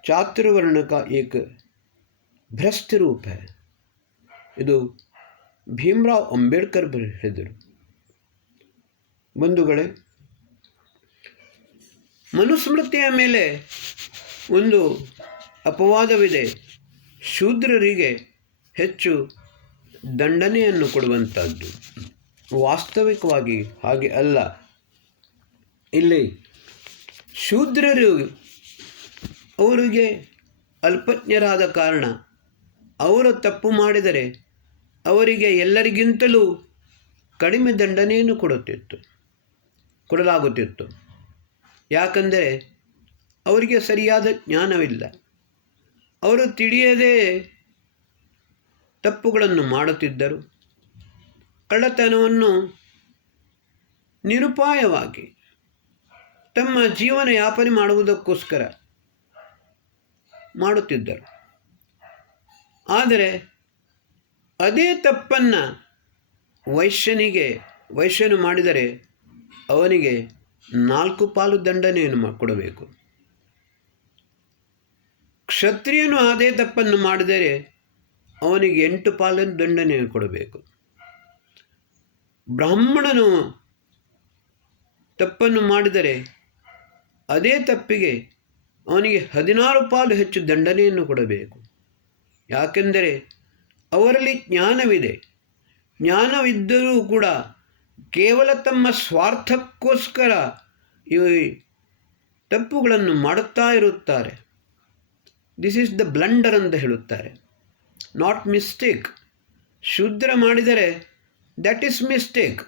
चातुर्वर्ण का एक भ्रष्ट रूप है. ಇದು ಭೀಮರಾವ್ ಅಂಬೇಡ್ಕರ್ ಹೇಳಿದರು. ಬಂಧುಗಳೇ, ಮನುಸ್ಮೃತಿಯ ಮೇಲೆ ಒಂದು ಅಪವಾದವಿದೆ. ಶೂದ್ರರಿಗೆ ಹೆಚ್ಚು ದಂಡನೆಯನ್ನು ಕೊಡುವಂಥದ್ದು. ವಾಸ್ತವಿಕವಾಗಿ ಹಾಗೆ ಅಲ್ಲ. ಇಲ್ಲಿ ಶೂದ್ರರು ಅವರಿಗೆ ಅಲ್ಪಜ್ಞರಾದ ಕಾರಣ ಅವರು ತಪ್ಪು ಮಾಡಿದರೆ ಅವರಿಗೆ ಎಲ್ಲರಿಗಿಂತಲೂ ಕಡಿಮೆ ದಂಡನೆಯನ್ನು ಕೊಡಲಾಗುತ್ತಿತ್ತು. ಯಾಕಂದರೆ ಅವರಿಗೆ ಸರಿಯಾದ ಜ್ಞಾನವಿಲ್ಲ. ಅವರು ತಿಳಿಯದೇ ತಪ್ಪುಗಳನ್ನು ಮಾಡುತ್ತಿದ್ದರು. ಕಳ್ಳತನವನ್ನು ನಿರುಪಾಯವಾಗಿ ತಮ್ಮ ಜೀವನ ಯಾಪನೆ ಮಾಡುವುದಕ್ಕೋಸ್ಕರ ಮಾಡುತ್ತಿದ್ದರು. ಆದರೆ ಅದೇ ತಪ್ಪನ್ನು ವೈಶ್ಯನು ಮಾಡಿದರೆ ಅವನಿಗೆ 4 ಪಾಲು ದಂಡನೆಯನ್ನು ಕೊಡಬೇಕು. ಕ್ಷತ್ರಿಯನು ಅದೇ ತಪ್ಪನ್ನು ಮಾಡಿದರೆ ಅವನಿಗೆ 8 ಪಾಲು ದಂಡನೆಯನ್ನು ಕೊಡಬೇಕು. ಬ್ರಾಹ್ಮಣನು ತಪ್ಪನ್ನು ಮಾಡಿದರೆ ಅದೇ ತಪ್ಪಿಗೆ ಅವನಿಗೆ 16 ಪಾಲು ಹೆಚ್ಚು ದಂಡನೆಯನ್ನು ಕೊಡಬೇಕು. ಯಾಕೆಂದರೆ ಅವರಲ್ಲಿ ಜ್ಞಾನವಿದೆ. ಜ್ಞಾನವಿದ್ದರೂ ಕೂಡ ಕೇವಲ ತಮ್ಮ ಸ್ವಾರ್ಥಕ್ಕೋಸ್ಕರ ಈ ತಪ್ಪುಗಳನ್ನು ಮಾಡುತ್ತಾ ಇರುತ್ತಾರೆ. ದಿಸ್ ಈಸ್ ದ ಬ್ಲಂಡರ್ ಅಂತ ಹೇಳುತ್ತಾರೆ, ನಾಟ್ ಮಿಸ್ಟೇಕ್. ಶೂದ್ರ ಮಾಡಿದರೆ ದ್ಯಾಟ್ ಈಸ್ ಮಿಸ್ಟೇಕ್,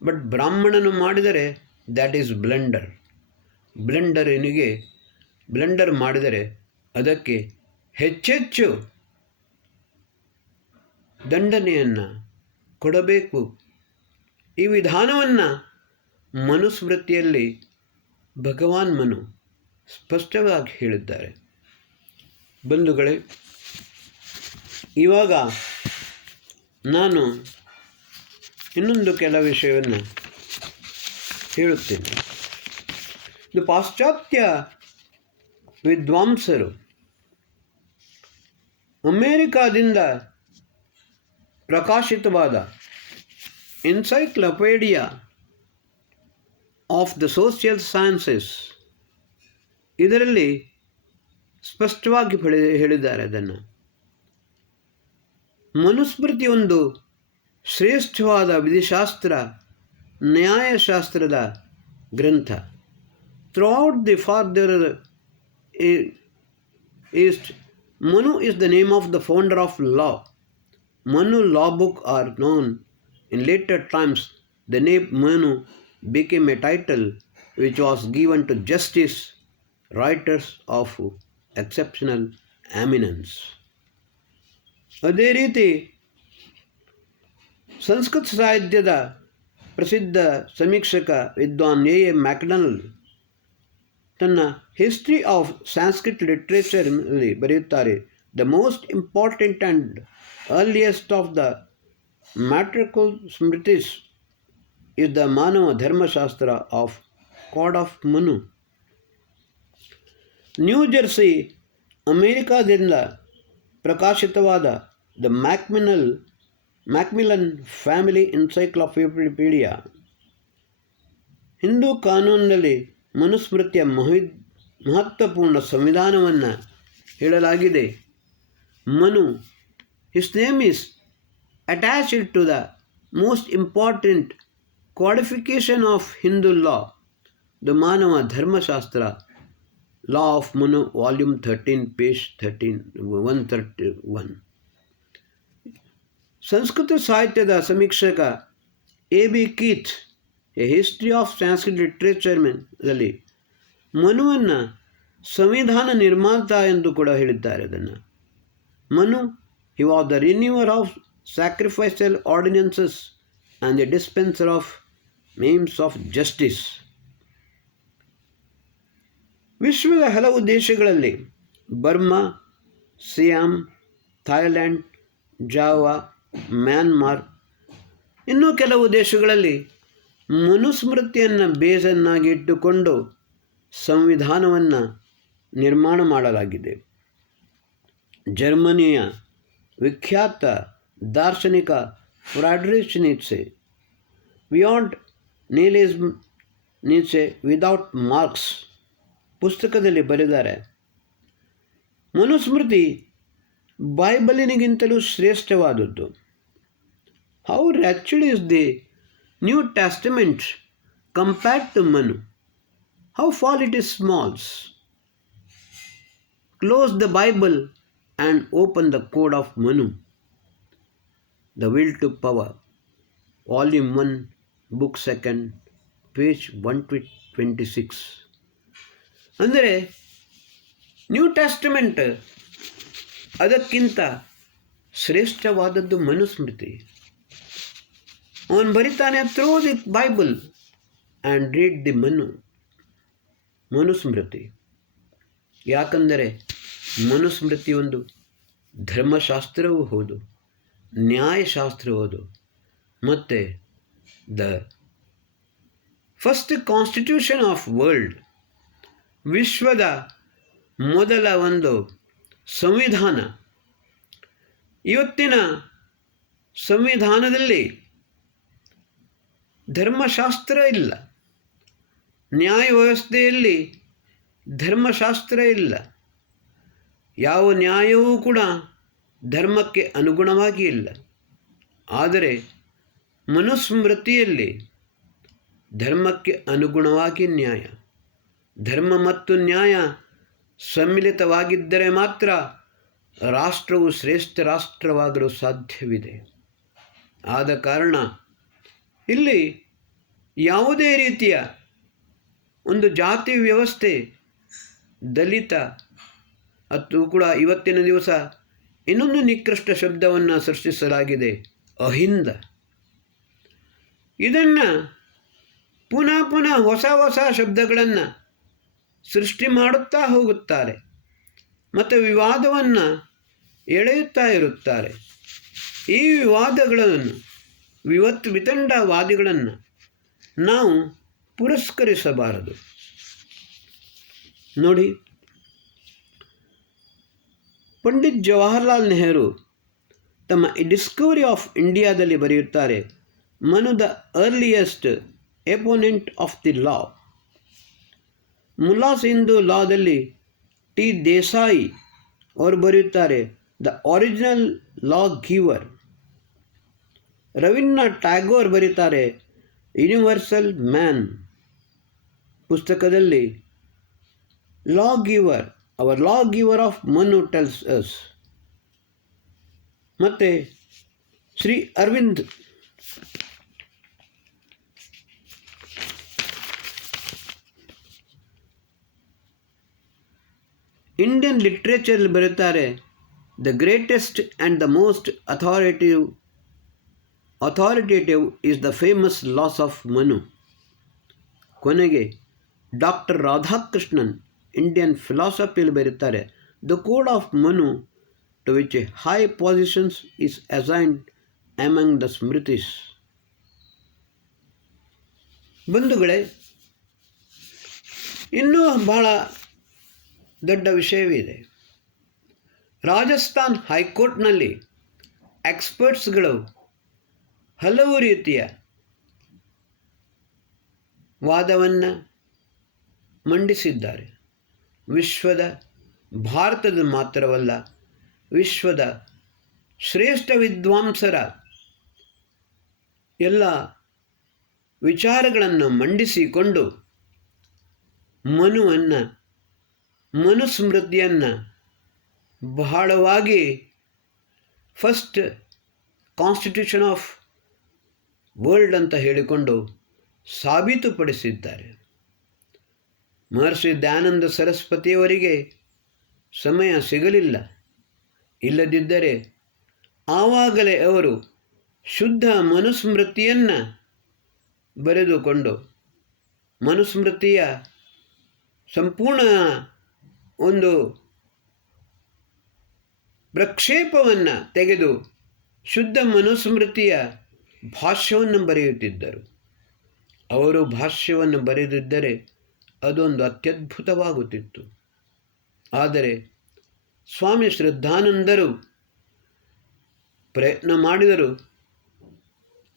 ಬಟ್ ಬ್ರಾಹ್ಮಣನು ಮಾಡಿದರೆ ದ್ಯಾಟ್ ಈಸ್ ಬ್ಲಂಡರ್. ಬ್ಲಂಡರ್ ಮಾಡಿದರೆ ಅದಕ್ಕೆ ಹೆಚ್ಚೆಚ್ಚು ದಂಡನೆಯನ್ನು ಕೊಡಬೇಕು. ಈ ವಿಧಾನವನ್ನು ಮನುಸ್ಮೃತಿಯಲ್ಲಿ ಭಗವಾನ್ ಮನು ಸ್ಪಷ್ಟವಾಗಿ ಹೇಳಿದ್ದಾರೆ. ಬಂಧುಗಳೇ, ಇವಾಗ ನಾನು ಇನ್ನೊಂದು ಕೆಲ ವಿಷಯವನ್ನು ಹೇಳುತ್ತೇನೆ. ಇದು ಪಾಶ್ಚಾತ್ಯ ವಿದ್ವಾಂಸರು ಅಮೇರಿಕಾದಿಂದ ಪ್ರಕಾಶಿತವಾದ encyclopedia of the social sciences ಇದರಲ್ಲಿ ಸ್ಪಷ್ಟವಾಗಿ ಹೇಳಿದ್ದಾರೆ. ಅದನ್ನು ಮನುಸ್ಮೃತಿ ಒಂದು ಶ್ರೇಷ್ಠವಾದ ವಿಧಿಶಾಸ್ತ್ರ ನ್ಯಾಯಶಾಸ್ತ್ರದ ಗ್ರಂಥ. Throughout the father East Manu is the name of the founder of law. Manu law book are known. In later times, the name Manu became a title which was given to justice writers of exceptional eminence. ಅದೇ ರೀತಿ ಸಂಸ್ಕೃತ ಸಾಹಿತ್ಯದ ಪ್ರಸಿದ್ಧ ಸಮೀಕ್ಷಕ ವಿದ್ವಾನ್ A Macdonell ತನ್ನ history of Sanskrit ಲಿಟ್ರೇಚರ್ನಲ್ಲಿ ಬರೆಯುತ್ತಾರೆ, the most important and earliest of the metrical smritis is the Manava Dharmashastra or code of Manu. New Jersey ಅಮೇರಿಕಾದಿಂದ ಪ್ರಕಾಶಿತವಾದ ದ ಮ್ಯಾಕ್ಮಿಲನ್ ಫ್ಯಾಮಿಲಿ ಎನ್ಸೈಕ್ಲೋಪೀಡಿಯಾ ಹಿಂದೂ ಕಾನೂನಿನಲ್ಲಿ ಮನುಸ್ಮೃತಿಯ ಮಹತ್ವಪೂರ್ಣ ಸಂವಿಧಾನವನ್ನು ಹೇಳಲಾಗಿದೆ. Manu, his name is attached to the most important codification of Hindu law, the Manava Dharmashastra, law of Manu, volume 13, page 131. ಸಂಸ್ಕೃತ ಸಾಹಿತ್ಯದ ಸಮೀಕ್ಷಕ A B Keith A history of Sanskrit ಲಿಟ್ರೇಚರ್ನಲ್ಲಿ ಮನುವನ್ನು ಸಂವಿಧಾನ ನಿರ್ಮಾತ ಎಂದು ಕೂಡ ಹೇಳಿದ್ದಾರೆ. ಅದನ್ನು Manu, he was the renewer of sacrificial ordinances and the dispenser of means of justice. ವಿಶ್ವದ ಹಲವು ದೇಶಗಳಲ್ಲಿ Burma, Siam, Thailand, Java, Myanmar, ಇನ್ನೂ ಕೆಲವು ದೇಶಗಳಲ್ಲಿ ಮನುಸ್ಮೃತಿಯನ್ನು ಬೇಸನ್ನಾಗಿ ಇಟ್ಟುಕೊಂಡು ಸಂವಿಧಾನವನ್ನು ನಿರ್ಮಾಣ ಮಾಡಲಾಗಿದೆ. ಜರ್ಮನಿಯ ವಿಖ್ಯಾತ ದಾರ್ಶನಿಕ Friedrich Nietzsche beyond nihilism Nietzsche without marks ಪುಸ್ತಕದಲ್ಲಿ ಬರೆದಿದ್ದಾರೆ, ಮನುಸ್ಮೃತಿ ಬೈಬಲಿನಿಗಿಂತಲೂ ಶ್ರೇಷ್ಠವಾದದ್ದು. How wretched is the New Testament compared to Manu, how far it is small. Close the Bible and open the code of Manu, the will to power, volume 1, book 2, page 126. ಅಂದರೆ new Testament ಅದಕ್ಕಿಂತ ಶ್ರೇಷ್ಠವಾದದ್ದು ಮನುಸ್ಮೃತಿ. ಅವನು ಬರಿತಾನೆ, through the Bible and read the Manusmriti. ಯಾಕಂದರೆ ಮನುಸ್ಮೃತಿ ಒಂದು ಧರ್ಮಶಾಸ್ತ್ರವೂ ಹೌದು, ನ್ಯಾಯಶಾಸ್ತ್ರವೂ ಹೌದು, ಮತ್ತು the first constitution of world, ವಿಶ್ವದ ಮೊದಲ ಒಂದು ಸಂವಿಧಾನ. ಇವತ್ತಿನ ಸಂವಿಧಾನದಲ್ಲಿ ಧರ್ಮಶಾಸ್ತ್ರ ಇಲ್ಲ, ನ್ಯಾಯ ವ್ಯವಸ್ಥೆಯಲ್ಲಿ ಧರ್ಮಶಾಸ್ತ್ರ ಇಲ್ಲ, ಯಾವ ನ್ಯಾಯವೂ ಕೂಡ ಧರ್ಮಕ್ಕೆ ಅನುಗುಣವಾಗಿ ಇಲ್ಲ. ಆದರೆ ಮನುಸ್ಮೃತಿಯಲ್ಲಿ ಧರ್ಮಕ್ಕೆ ಅನುಗುಣವಾಗಿ ನ್ಯಾಯ, ಧರ್ಮ ಮತ್ತು ನ್ಯಾಯ ಸಮ್ಮಿಳಿತವಾಗಿದ್ದರೆ ಮಾತ್ರ ರಾಷ್ಟ್ರವು ಶ್ರೇಷ್ಠ ರಾಷ್ಟ್ರವಾಗಲು ಸಾಧ್ಯವಿದೆ. ಆದ ಕಾರಣ ಇಲ್ಲಿ ಯಾವುದೇ ರೀತಿಯ ಒಂದು ಜಾತಿ ವ್ಯವಸ್ಥೆ, ದಲಿತ, ಅದು ಕೂಡ ಇವತ್ತಿನ ದಿವಸ ಇನ್ನೊಂದು ನಿಕೃಷ್ಟ ಶಬ್ದವನ್ನು ಸೃಷ್ಟಿಸಲಾಗಿದೆ, ಅಹಿಂದ. ಇದನ್ನು ಪುನಃ ಪುನಃ ಹೊಸ ಹೊಸ ಶಬ್ದಗಳನ್ನು ಸೃಷ್ಟಿ ಮಾಡುತ್ತಾ ಹೋಗುತ್ತಾರೆ ಮತ್ತು ವಿವಾದವನ್ನು ಎಳೆಯುತ್ತಾ ಇರುತ್ತಾರೆ. ಈ ವಿವಾದಗಳನ್ನು, ವಿತಂಡವಾದಿಗಳನ್ನು ನಾವು ಪುರಸ್ಕರಿಸಬಾರದು. ನೋಡಿ, ಪಂಡಿತ್ ಜವಾಹರ್ಲಾಲ್ ನೆಹರು ತಮ್ಮ ಡಿಸ್ಕವರಿ ಆಫ್ ಇಂಡಿಯಾದಲ್ಲಿ ಬರೆಯುತ್ತಾರೆ, Manu the earliest exponent of the law. Mulla Sindhu ಲಾದಲ್ಲಿ ಟಿ ದೇಸಾಯಿ ಅವರು ಬರೆಯುತ್ತಾರೆ, the original law giver. Rabindranath Tagore ಬರೀತಾರೆ, ಯೂನಿವರ್ಸಲ್ ಮ್ಯಾನ್ ಪುಸ್ತಕದಲ್ಲಿ law giver, our law giver of Manu tells us. ಮತ್ತು ಶ್ರೀ ಅರವಿಂದ್ ಇಂಡಿಯನ್ ಲಿಟ್ರೇಚರ್ ಬರುತ್ತಾರೆ, the greatest and the most authoritative is the famous laws of Manu. ಕೊನೆಗೆ doctor Radhakrishnan Indian ಫಿಲಾಸಫಿಯಲ್ಲಿ ಬರುತ್ತಾರೆ, the code of Manu to which a high positions is assigned among the smritis. ಬಂಧುಗಳೇ, ಇನ್ನೂ ಬಹಳ ದೊಡ್ಡ ವಿಷಯವಿದೆ. ರಾಜಸ್ಥಾನ್ ಹೈಕೋರ್ಟ್ನಲ್ಲಿ ಎಕ್ಸ್ಪರ್ಟ್ಸ್ಗಳು ಹಲವು ರೀತಿಯ ವಾದವನ್ನು ಮಂಡಿಸಿದ್ದಾರೆ. ಭಾರತದ ಮಾತ್ರವಲ್ಲ, ವಿಶ್ವದ ಶ್ರೇಷ್ಠ ವಿದ್ವಾಂಸರ ಎಲ್ಲ ವಿಚಾರಗಳನ್ನು ಮಂಡಿಸಿಕೊಂಡು ಮನುಸ್ಮೃತಿಯನ್ನು ಬಹಳವಾಗಿ ಫಸ್ಟ್ ಕಾನ್ಸ್ಟಿಟ್ಯೂಷನ್ ಆಫ್ ವರ್ಲ್ಡ್ ಅಂತ ಹೇಳಿಕೊಂಡು ಸಾಬೀತುಪಡಿಸಿದ್ದಾರೆ. ಮಹರ್ಷಿ ದಯಾನಂದ ಸರಸ್ವತಿಯವರಿಗೆ ಸಮಯ ಸಿಗಲಿಲ್ಲ. ಇಲ್ಲದಿದ್ದರೆ ಆವಾಗಲೇ ಅವರು ಶುದ್ಧ ಮನುಸ್ಮೃತಿಯನ್ನು ಬರೆದುಕೊಂಡು ಮನುಸ್ಮೃತಿಯ ಸಂಪೂರ್ಣ ಒಂದು ಪ್ರಕ್ಷೇಪವನ್ನು ತೆಗೆದು ಶುದ್ಧ ಮನುಸ್ಮೃತಿಯ ಭಾಷ್ಯವನ್ನು ಬರೆಯುತ್ತಿದ್ದರು. ಅವರು ಭಾಷ್ಯವನ್ನು ಬರೆದಿದ್ದರೆ ಅದೊಂದು ಅತ್ಯದ್ಭುತವಾಗುತ್ತಿತ್ತು. ಆದರೆ ಸ್ವಾಮಿ ಶ್ರದ್ಧಾನಂದರು ಪ್ರಯತ್ನ ಮಾಡಿದರು.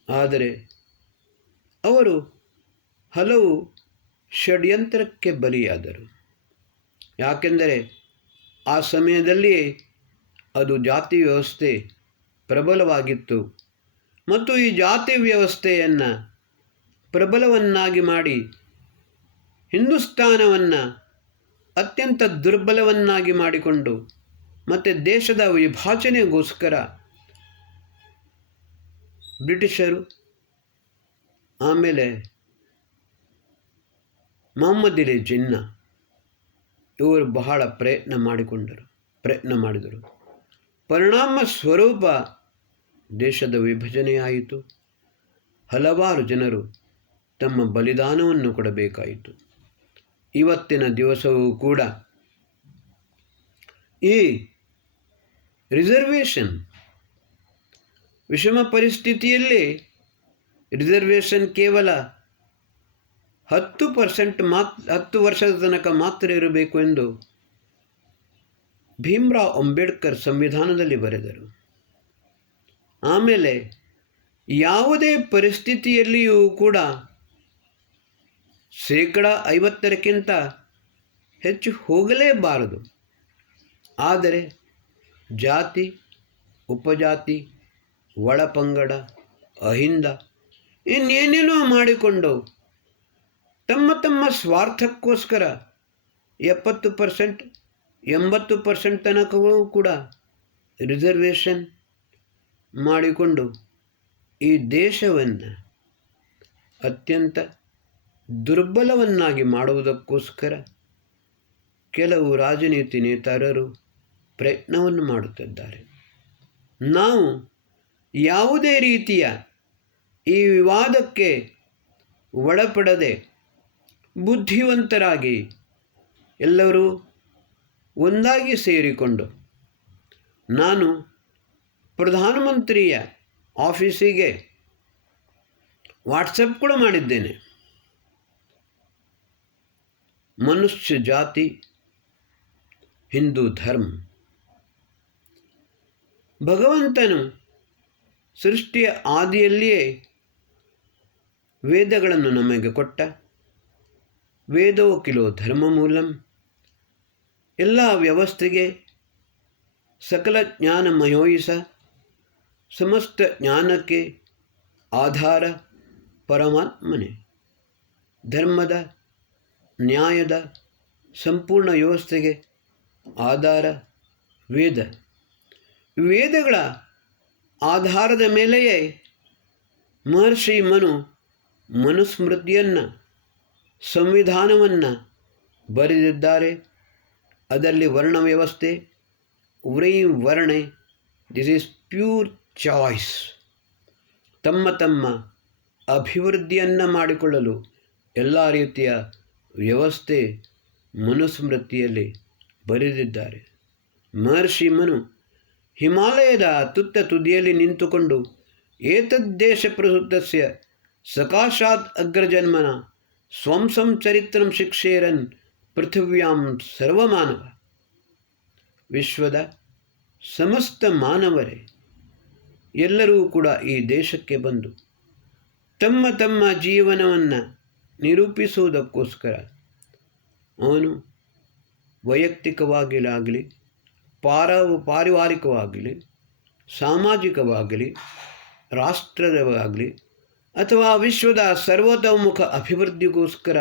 ಆದರೆ ಅವರು ಹಲವು ಷಡ್ಯಂತ್ರಕ್ಕೆ ಬಲಿಯಾದರು. ಯಾಕೆಂದರೆ ಆ ಸಮಯದಲ್ಲಿಯೇ ಅದು ಜಾತಿ ವ್ಯವಸ್ಥೆ ಪ್ರಬಲವಾಗಿತ್ತು ಮತ್ತು ಈ ಜಾತಿ ವ್ಯವಸ್ಥೆಯನ್ನು ಪ್ರಬಲವನ್ನಾಗಿ ಮಾಡಿ ಹಿಂದೂಸ್ತಾನವನ್ನು ಅತ್ಯಂತ ದುರ್ಬಲವನ್ನಾಗಿ ಮಾಡಿಕೊಂಡು ಮತ್ತು ದೇಶದ ವಿಭಜನೆಗೋಸ್ಕರ ಬ್ರಿಟಿಷರು ಆಮೇಲೆ ಮೊಹಮ್ಮದ್ ಅಲಿ ಜಿನ್ನಾ ಇವರು ಬಹಳ ಪ್ರಯತ್ನ ಮಾಡಿದರು. ಪರಿಣಾಮ ಸ್ವರೂಪ ದೇಶದ ವಿಭಜನೆಯಾಯಿತು. ಹಲವಾರು ಜನರು ತಮ್ಮ ಬಲಿದಾನವನ್ನು ಕೊಡಬೇಕಾಯಿತು. ಇವತ್ತಿನ ದಿವಸವೂ ಕೂಡ ಈ ರಿಸರ್ವೇಷನ್ ವಿಷಮ ಪರಿಸ್ಥಿತಿಯಲ್ಲಿ ರಿಸರ್ವೇಷನ್ ಕೇವಲ 10% ವರ್ಷದ ತನಕ ಮಾತ್ರ ಇರಬೇಕು ಎಂದು ಭೀಮ್ರಾವ್ ಅಂಬೇಡ್ಕರ್ ಸಂವಿಧಾನದಲ್ಲಿ ಬರೆದರು. ಆಮೇಲೆ ಯಾವುದೇ ಪರಿಸ್ಥಿತಿಯಲ್ಲಿಯೂ ಕೂಡ 50%ಕ್ಕಿಂತ ಹೆಚ್ಚು ಹೋಗಲೇಬಾರದು. ಆದರೆ ಜಾತಿ, ಉಪಜಾತಿ, ಒಳಪಂಗಡ, ಅಹಿಂದ ಇನ್ನೇನೇನೋ ಮಾಡಿಕೊಂಡು ತಮ್ಮ ಸ್ವಾರ್ಥಕ್ಕೋಸ್ಕರ 70%, 80% ತನಕವೂ ಕೂಡ ರಿಸರ್ವೇಷನ್ ಮಾಡಿಕೊಂಡು ಈ ದೇಶವನ್ನು ಅತ್ಯಂತ ದುರ್ಬಲವನ್ನಾಗಿ ಮಾಡುವುದಕ್ಕೋಸ್ಕರ ಕೆಲವು ರಾಜನೀತಿ ನೇತಾರರು ಪ್ರಯತ್ನವನ್ನು ಮಾಡುತ್ತಿದ್ದಾರೆ. ನಾವು ಯಾವುದೇ ರೀತಿಯ ಈ ವಿವಾದಕ್ಕೆ ಒಳಪಡದೆ ಬುದ್ಧಿವಂತರಾಗಿ ಎಲ್ಲರೂ ಒಂದಾಗಿ ಸೇರಿಕೊಂಡು, ನಾನು ಪ್ರಧಾನಮಂತ್ರಿಯ ಆಫೀಸಿಗೆ ವಾಟ್ಸಪ್ ಕೂಡ ಮಾಡಿದ್ದೇನೆ. ಮನುಷ್ಯ ಜಾತಿ, ಹಿಂದೂ ಧರ್ಮ ಭಗವಂತನು ಸೃಷ್ಟಿಯ ಆದಿಯಲ್ಲಿಯೇ ವೇದಗಳನ್ನು ನಮಗೆ ಕೊಟ್ಟ. ವೇದೋ ಕಿಲೋ ಧರ್ಮ ಮೂಲಂ. ಎಲ್ಲ ವ್ಯವಸ್ಥೆಗೆ ಸಕಲ ಜ್ಞಾನಮಯೋಯಿಸ, ಸಮಸ್ತ ಜ್ಞಾನಕ್ಕೆ ಆಧಾರ ಪರಮಾತ್ಮನೇ. ಧರ್ಮದ, ನ್ಯಾಯದ ಸಂಪೂರ್ಣ ವ್ಯವಸ್ಥೆಗೆ ಆಧಾರ ವೇದ. ವೇದಗಳ ಆಧಾರದ ಮೇಲೆಯೇ ಮಹರ್ಷಿ ಮನುಸ್ಮೃತಿಯನ್ನು, ಸಂವಿಧಾನವನ್ನು ಬರೆದಿದ್ದಾರೆ. ಅದರಲ್ಲಿ ವರ್ಣ ವ್ಯವಸ್ಥೆ, ವರ್ಣೆ, ದಿಸ್ ಈಸ್ ಪ್ಯೂರ್ ಚಾಯ್ಸ್. ತಮ್ಮ ತಮ್ಮ ಅಭಿವೃದ್ಧಿಯನ್ನು ಮಾಡಿಕೊಳ್ಳಲು ಎಲ್ಲ ರೀತಿಯ ವ್ಯವಸ್ಥೆ ಮನುಸ್ಮೃತಿಯಲ್ಲಿ ಬರೆದಿದ್ದಾರೆ. ಮಹರ್ಷಿ ಹಿಮಾಲಯದ ತುತ್ತ ತುದಿಯಲ್ಲಿ ನಿಂತುಕೊಂಡು ಏತದ್ದೇಶ ಪ್ರಸುತ್ತಸ್ಯ ಸಕಾಶಾತ್ ಅಗ್ರಜನ್ಮನ ಸ್ವಂಸಂ ಚರಿತ್ರಂ ಶಿಕ್ಷೇರನ್ ಪೃಥಿವ್ಯಾಂ ಸರ್ವಮಾನವ. ವಿಶ್ವದ ಸಮಸ್ತ ಮಾನವರೇ ಎಲ್ಲರೂ ಕೂಡ ಈ ದೇಶಕ್ಕೆ ಬಂದು ತಮ್ಮ ತಮ್ಮ ಜೀವನವನ್ನು ನಿರೂಪಿಸುವುದಕ್ಕೋಸ್ಕರ ಅವನು ವೈಯಕ್ತಿಕವಾಗಿಲಾಗಲಿ, ಪಾರಿವಾರಿಕವಾಗಲಿ, ಸಾಮಾಜಿಕವಾಗಲಿ, ರಾಷ್ಟ್ರದವಾಗಲಿ ಅಥವಾ ವಿಶ್ವದ ಸರ್ವತೋಮುಖ ಅಭಿವೃದ್ಧಿಗೋಸ್ಕರ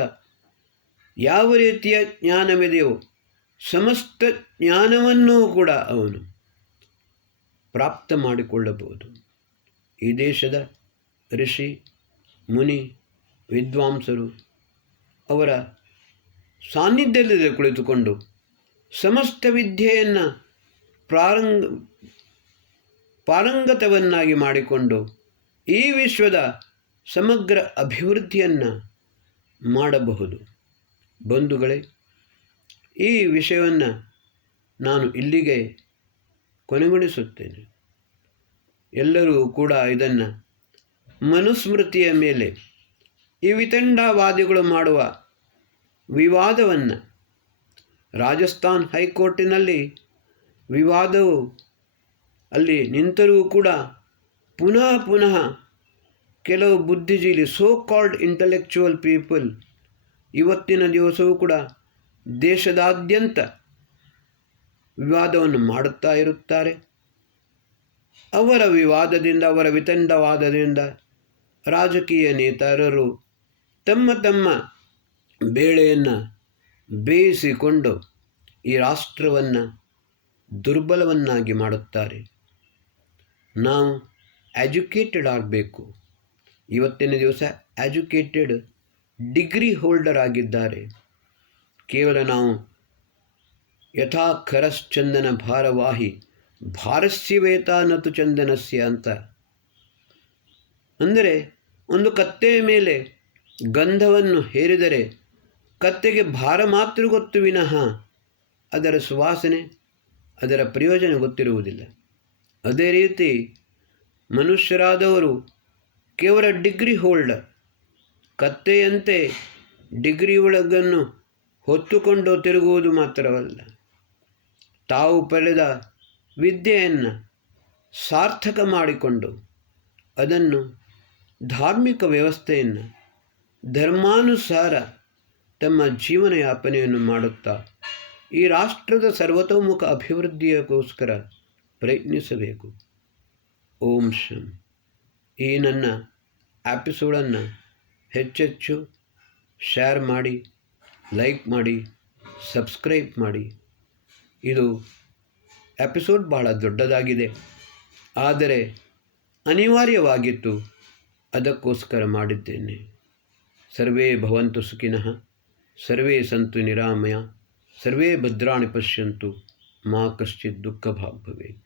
ಯಾವ ರೀತಿಯ ಜ್ಞಾನವಿದೆಯೋ ಸಮಸ್ತ ಜ್ಞಾನವನ್ನೂ ಕೂಡ ಅವನು ಪ್ರಾಪ್ತ ಮಾಡಿಕೊಳ್ಳಬಹುದು. ಈ ದೇಶದ ಋಷಿ ಮುನಿ ವಿದ್ವಾಂಸರು ಅವರ ಸಾನ್ನಿಧ್ಯದಲ್ಲಿ ಕುಳಿತುಕೊಂಡು ಸಮಸ್ತ ವಿದ್ಯೆಯನ್ನು ಪಾರಂಗತವನ್ನಾಗಿ ಮಾಡಿಕೊಂಡು ಈ ವಿಶ್ವದ ಸಮಗ್ರ ಅಭಿವೃದ್ಧಿಯನ್ನು ಮಾಡಬಹುದು. ಬಂಧುಗಳೇ, ಈ ವಿಷಯವನ್ನು ನಾನು ಇಲ್ಲಿಗೆ ಕೊನೆಗೊಳಿಸುತ್ತೇನೆ. ಎಲ್ಲರೂ ಕೂಡ ಇದನ್ನು ಮನುಸ್ಮೃತಿಯ ಮೇಲೆ ಈ ವಿತಂಡವಾದಿಗಳು ಮಾಡುವ ವಿವಾದವನ್ನು, ರಾಜಸ್ಥಾನ್ ಹೈಕೋರ್ಟಿನಲ್ಲಿ ವಿವಾದವು ಅಲ್ಲಿ ನಿಂತರೂ ಕೂಡ ಪುನಃ ಕೆಲವು ಬುದ್ಧಿಜೀವಿ, ಸೋ ಕಾಲ್ಡ್ ಇಂಟಲೆಕ್ಚುವಲ್ ಪೀಪಲ್ ಇವತ್ತಿನ ದಿವಸವೂ ಕೂಡ ದೇಶದಾದ್ಯಂತ ವಿವಾದವನ್ನು ಮಾಡುತ್ತಾ ಇರುತ್ತಾರೆ. ಅವರ ವಿವಾದದಿಂದ, ಅವರ ವಿತಂಡವಾದದಿಂದ ರಾಜಕೀಯ ನೇತಾರರು ತಮ್ಮ ತಮ್ಮ ಬೇಳೆಯನ್ನು ಬೇಯಿಸಿಕೊಂಡು ಈ ರಾಷ್ಟ್ರವನ್ನು ದುರ್ಬಲವನ್ನಾಗಿ ಮಾಡುತ್ತಾರೆ. ನಾವು ಎಜುಕೇಟೆಡ್ ಆಗಬೇಕು. ಇವತ್ತಿನ ದಿವಸ ಎಜುಕೇಟೆಡ್ ಡಿಗ್ರಿ ಹೋಲ್ಡರ್ ಆಗಿದ್ದಾರೆ. ಕೇವಲ ನಾವು ಯಥಾ ಖರಶ್ಚಂದನ ಭಾರವಾಹಿ ಭಾರಸ್ಯ ವೇತಾನತು ಚಂದನಸ್ಯ ಅಂತ, ಅಂದರೆ ಒಂದು ಕತ್ತೆಯ ಮೇಲೆ ಗಂಧವನ್ನು ಹೇರಿದರೆ ಕತ್ತೆಗೆ ಭಾರ ಮಾತ್ರ ಗೊತ್ತು ವಿನಃ ಅದರ ಸುವಾಸನೆ, ಅದರ ಪ್ರಯೋಜನ ಗೊತ್ತಿರುವುದಿಲ್ಲ. ಅದೇ ರೀತಿ ಮನುಷ್ಯರಾದವರು ಕೇವಲ ಡಿಗ್ರಿ ಹೋಲ್ಡರ್, ಕತ್ತೆಯಂತೆ ಡಿಗ್ರಿ ಒಳಗನ್ನು ಹೊತ್ತುಕೊಂಡು ತಿರುಗುವುದು ಮಾತ್ರವಲ್ಲ, ತಾವು ಪಡೆದ ವಿದ್ಯೆಯನ್ನು ಸಾರ್ಥಕ ಮಾಡಿಕೊಂಡು ಅದನ್ನು ಧಾರ್ಮಿಕ ವ್ಯವಸ್ಥೆಯನ್ನು ಧರ್ಮಾನುಸಾರ ತಮ್ಮ ಜೀವನ ಯಾಪನೆಯನ್ನು ಮಾಡುತ್ತಾ ಈ ರಾಷ್ಟ್ರದ ಸರ್ವತೋಮುಖ ಅಭಿವೃದ್ಧಿಗೋಸ್ಕರ ಪ್ರಯತ್ನಿಸಬೇಕು. ಓಂ ಶಂ. ಈ ನನ್ನ ಎಪಿಸೋಡನ್ನು ಹೆಚ್ಚೆಚ್ಚು ಶೇರ್ ಮಾಡಿ, ಲೈಕ್ ಮಾಡಿ, ಸಬ್ಸ್ಕ್ರೈಬ್ ಮಾಡಿ. ಇದು ಎಪಿಸೋಡ್ ಬಹಳ ದೊಡ್ಡದಾಗಿದೆ, ಆದರೆ ಅನಿವಾರ್ಯವಾಗಿತ್ತು, ಅದಕ್ಕೋಸ್ಕರ ಮಾಡಿದ್ದೇನೆ. ಸರ್ವೇ ಭವಂತು ಸುಖಿನಃ, ಸರ್ವೇ ಸಂತು ನಿರಾಮಯ, ಸರ್ವೇ ಭದ್ರಾಣಿ ಪಶ್ಯಂತು, ಮಾ ಕಶ್ಚಿತ್ ದುಃಖ ಭಾಗ್ ಭವೇತ್.